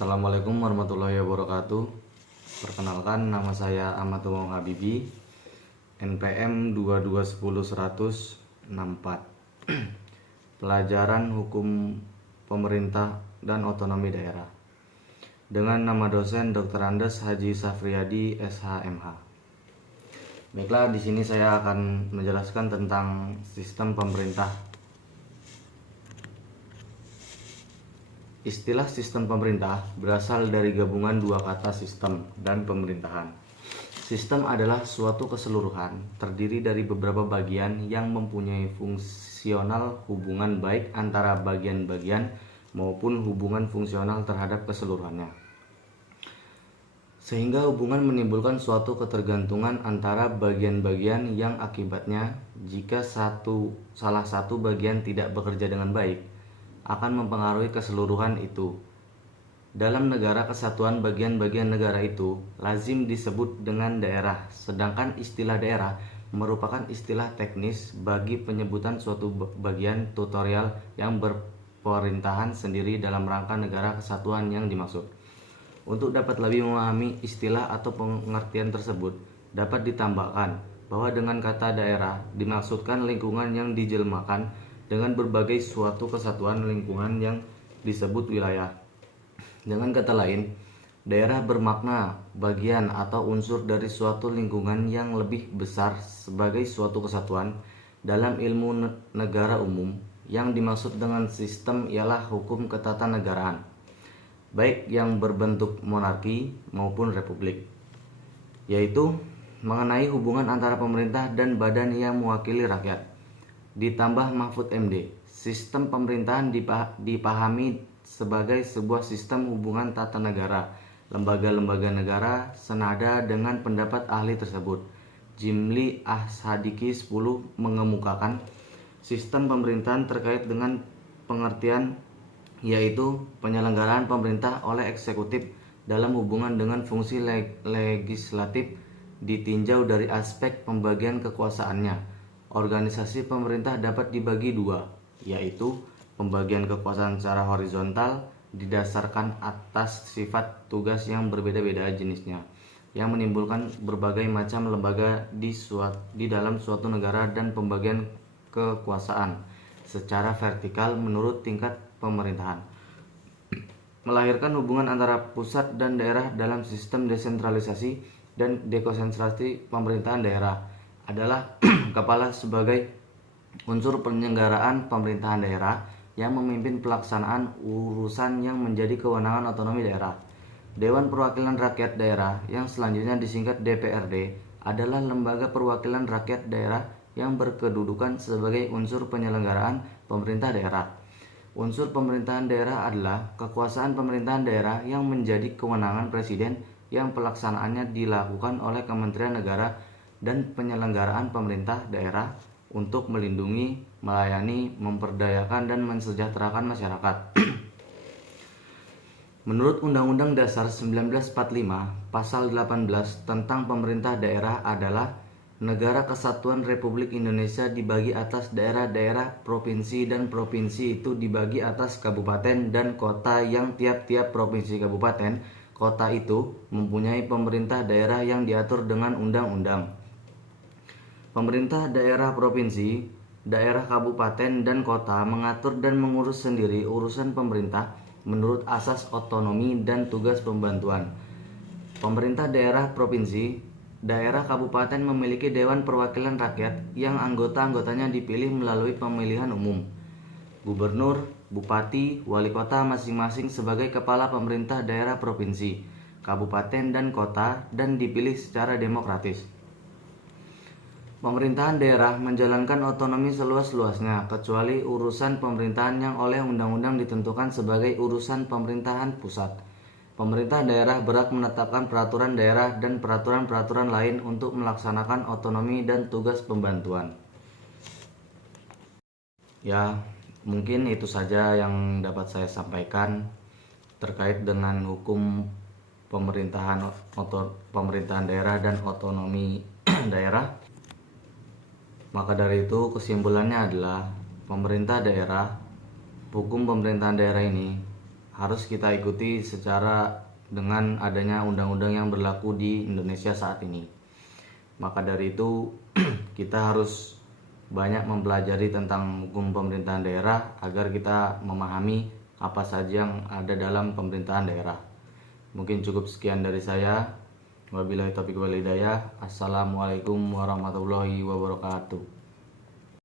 Assalamualaikum warahmatullahi wabarakatuh. Perkenalkan, nama saya Ahmad Umam Habibi, NPM 2210164. Pelajaran Hukum Pemerintah dan Otonomi Daerah. Dengan nama dosen Dr. Andes Haji Safriyadi, SHMH. Baiklah, di sini saya akan menjelaskan tentang sistem pemerintah. Istilah sistem pemerintah berasal dari gabungan dua kata sistem dan pemerintahan. Sistem adalah suatu keseluruhan terdiri dari beberapa bagian yang mempunyai fungsional hubungan baik antara bagian-bagian maupun hubungan fungsional terhadap keseluruhannya. Sehingga hubungan menimbulkan suatu ketergantungan antara bagian-bagian yang akibatnya jika salah satu bagian tidak bekerja dengan baik akan mempengaruhi keseluruhan itu. Dalam negara kesatuan, bagian-bagian negara itu lazim disebut dengan daerah, sedangkan istilah daerah merupakan istilah teknis bagi penyebutan suatu bagian tutorial yang berperintahan sendiri dalam rangka negara kesatuan yang dimaksud. Untuk dapat lebih memahami istilah atau pengertian tersebut, dapat ditambahkan bahwa dengan kata daerah dimaksudkan lingkungan yang dijelmakan dengan berbagai suatu kesatuan lingkungan yang disebut wilayah. Dengan kata lain, daerah bermakna bagian atau unsur dari suatu lingkungan yang lebih besar sebagai suatu kesatuan. Dalam ilmu negara umum, yang dimaksud dengan sistem ialah hukum ketatanegaraan, baik yang berbentuk monarki maupun republik, yaitu mengenai hubungan antara pemerintah dan badan yang mewakili rakyat. Ditambah Mahfud MD, sistem pemerintahan dipahami sebagai sebuah sistem hubungan tata negara, lembaga-lembaga negara senada dengan pendapat ahli tersebut. Jimli Ahsadiki 10 mengemukakan sistem pemerintahan terkait dengan pengertian yaitu penyelenggaraan pemerintah oleh eksekutif dalam hubungan dengan fungsi legislatif ditinjau dari aspek pembagian kekuasaannya. Organisasi pemerintah dapat dibagi dua, yaitu pembagian kekuasaan secara horizontal didasarkan atas sifat tugas yang berbeda-beda jenisnya, yang menimbulkan berbagai macam lembaga di dalam suatu negara, dan pembagian kekuasaan secara vertikal menurut tingkat pemerintahan, melahirkan hubungan antara pusat dan daerah dalam sistem desentralisasi dan dekonsentrasi. Pemerintahan daerah adalah kepala sebagai unsur penyelenggaraan pemerintahan daerah yang memimpin pelaksanaan urusan yang menjadi kewenangan otonomi daerah. Dewan Perwakilan Rakyat Daerah yang selanjutnya disingkat DPRD adalah lembaga perwakilan rakyat daerah yang berkedudukan sebagai unsur penyelenggaraan pemerintah daerah. Unsur pemerintahan daerah adalah kekuasaan pemerintahan daerah yang menjadi kewenangan presiden yang pelaksanaannya dilakukan oleh Kementerian Negara dan penyelenggaraan pemerintah daerah untuk melindungi, melayani, memperdayakan, dan mensejahterakan masyarakat. Menurut Undang-Undang Dasar 1945, Pasal 18 tentang pemerintah daerah adalah negara kesatuan Republik Indonesia dibagi atas daerah-daerah, provinsi, dan provinsi itu dibagi atas kabupaten dan kota yang tiap-tiap provinsi kabupaten kota itu mempunyai pemerintah daerah yang diatur dengan undang-undang. Pemerintah daerah provinsi, daerah kabupaten, dan kota mengatur dan mengurus sendiri urusan pemerintah menurut asas otonomi dan tugas pembantuan. Pemerintah daerah provinsi, daerah kabupaten memiliki Dewan Perwakilan Rakyat yang anggota-anggotanya dipilih melalui pemilihan umum. Gubernur, bupati, wali kota masing-masing sebagai kepala pemerintah daerah provinsi, kabupaten, dan kota, dan dipilih secara demokratis. Pemerintahan daerah menjalankan otonomi seluas-luasnya, kecuali urusan pemerintahan yang oleh undang-undang ditentukan sebagai urusan pemerintahan pusat. Pemerintah daerah berhak menetapkan peraturan daerah dan peraturan-peraturan lain untuk melaksanakan otonomi dan tugas pembantuan. Ya, mungkin itu saja yang dapat saya sampaikan terkait dengan hukum pemerintahan daerah dan otonomi daerah. Maka dari itu kesimpulannya adalah hukum pemerintahan daerah ini harus kita ikuti secara dengan adanya undang-undang yang berlaku di Indonesia saat ini. Maka dari itu kita harus banyak mempelajari tentang hukum pemerintahan daerah agar kita memahami apa saja yang ada dalam pemerintahan daerah. Mungkin cukup sekian dari saya. Wabillahi taufiq wal hidayah. Assalamualaikum warahmatullahi wabarakatuh.